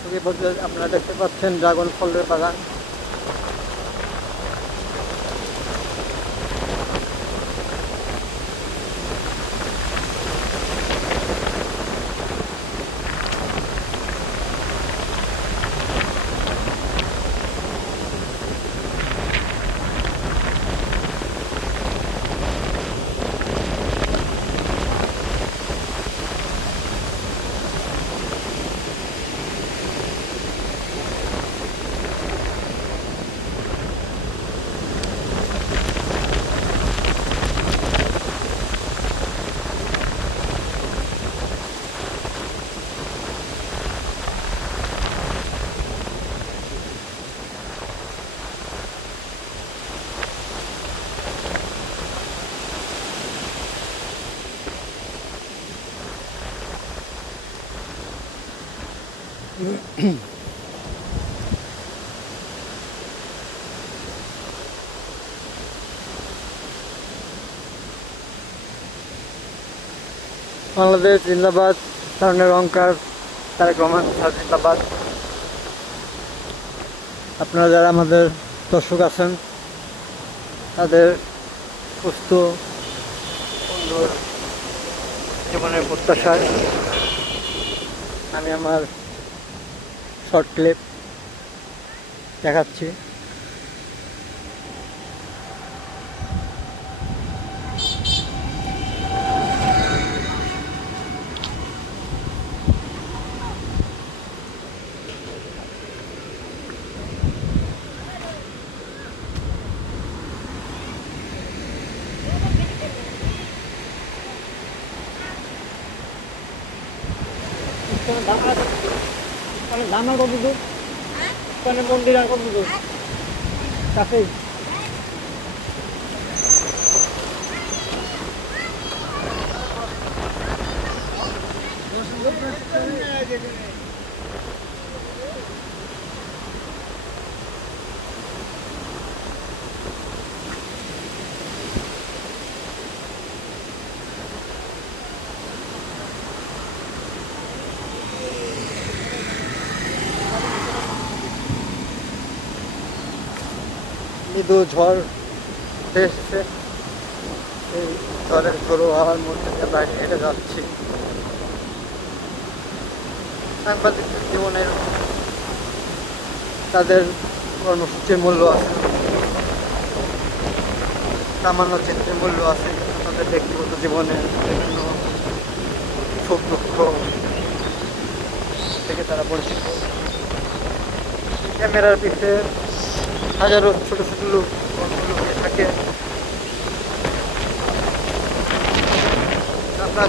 দর্শকের মধ্যে আপনারা দেখতে পাচ্ছেন ড্রাগন ফলের বাগান। বাংলাদেশ জিন্দাবাদ, স্বর্ণের অহংকার তারেক রহমান স্যার জিন্দাবাদ। আপনারা যারা আমাদের দর্শক আছেন তাদের সুস্থ সুন্দর জীবনের প্রত্যাশায় আমি আমার শর্ট ক্লিপ দেখাচ্ছি। দাম আর কত দূর? মন্দির আর কত দূর? কাছেই। মৃদু ঝড় এসেছে, এই ঝড়ের ঝোড়ো হাওয়ার মধ্যে দিয়ে বাইরে হেঁটে যাচ্ছি। সাংবাদিক জীবনের তাদের কর্মসূচির মূল্য আছে, সামান্য চিত্রের মূল্য আছে, তাদের ব্যক্তিগত জীবনে বিভিন্ন সুখ দুঃখ থেকে তারা বঞ্চিত। ক্যামেরার পিছে হাজারো ছোট ছোট লোক লুকিয়ে থাকে। আমরা